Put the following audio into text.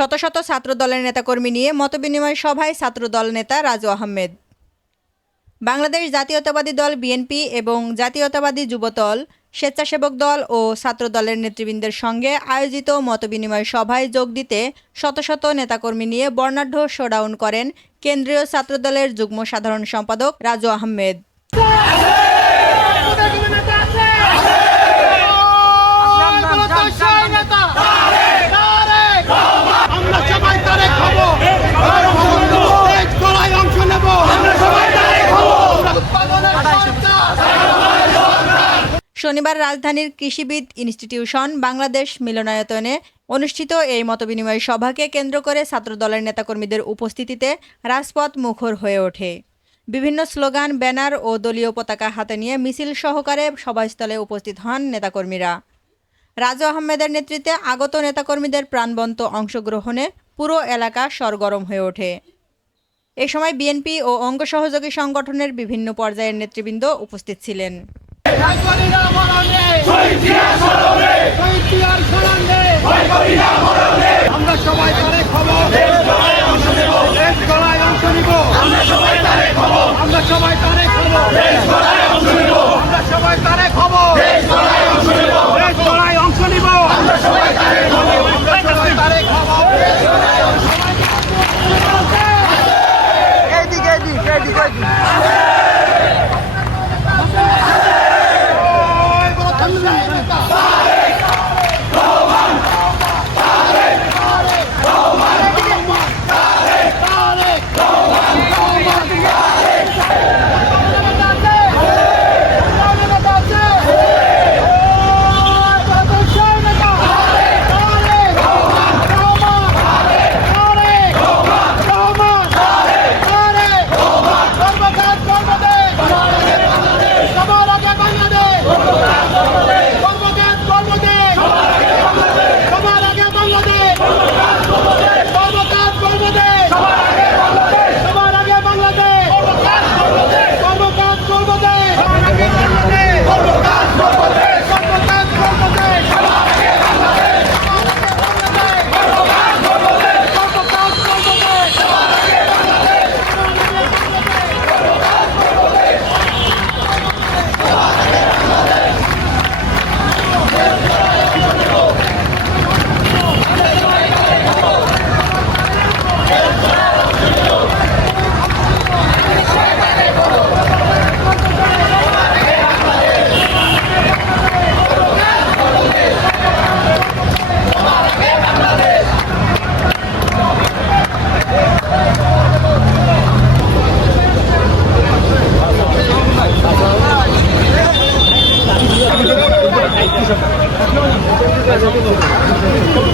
শত শত ছাত্রদলের নেতাকর্মী নিয়ে মতবিনিময় সভায় ছাত্রদল নেতা রাজু আহমেদ। বাংলাদেশ জাতীয়তাবাদী দল বিএনপি এবং জাতীয়তাবাদী যুবদল, স্বেচ্ছাসেবক দল ও ছাত্রদলের নেতৃবৃন্দের সঙ্গে আয়োজিত মতবিনিময় সভায় যোগ দিতে শত শত নেতাকর্মী নিয়ে বর্ণাঢ্য শোডাউন করেন কেন্দ্রীয় ছাত্রদলের যুগ্ম সাধারণ সম্পাদক রাজু আহমেদ। শনিবার রাজধানীর কৃষিবিদ ইনস্টিটিউশন বাংলাদেশ মিলনায়তনে অনুষ্ঠিত এই মতবিনিময় সভাকে কেন্দ্র করে ছাত্রদলের নেতাকর্মীদের উপস্থিতিতে রাজপথ মুখর হয়ে ওঠে। বিভিন্ন স্লোগান, ব্যানার ও দলীয় পতাকা হাতে নিয়ে মিছিল সহকারে সভাস্থলে উপস্থিত হন নেতাকর্মীরা। রাজু আহমেদের নেতৃত্বে আগত নেতাকর্মীদের প্রাণবন্ত অংশগ্রহণে পুরো এলাকা সরগরম হয়ে ওঠে। এ সময় বিএনপি ও অঙ্গ সহযোগী সংগঠনের বিভিন্ন পর্যায়ের নেতৃবৃন্দ উপস্থিত ছিলেন। Gracias.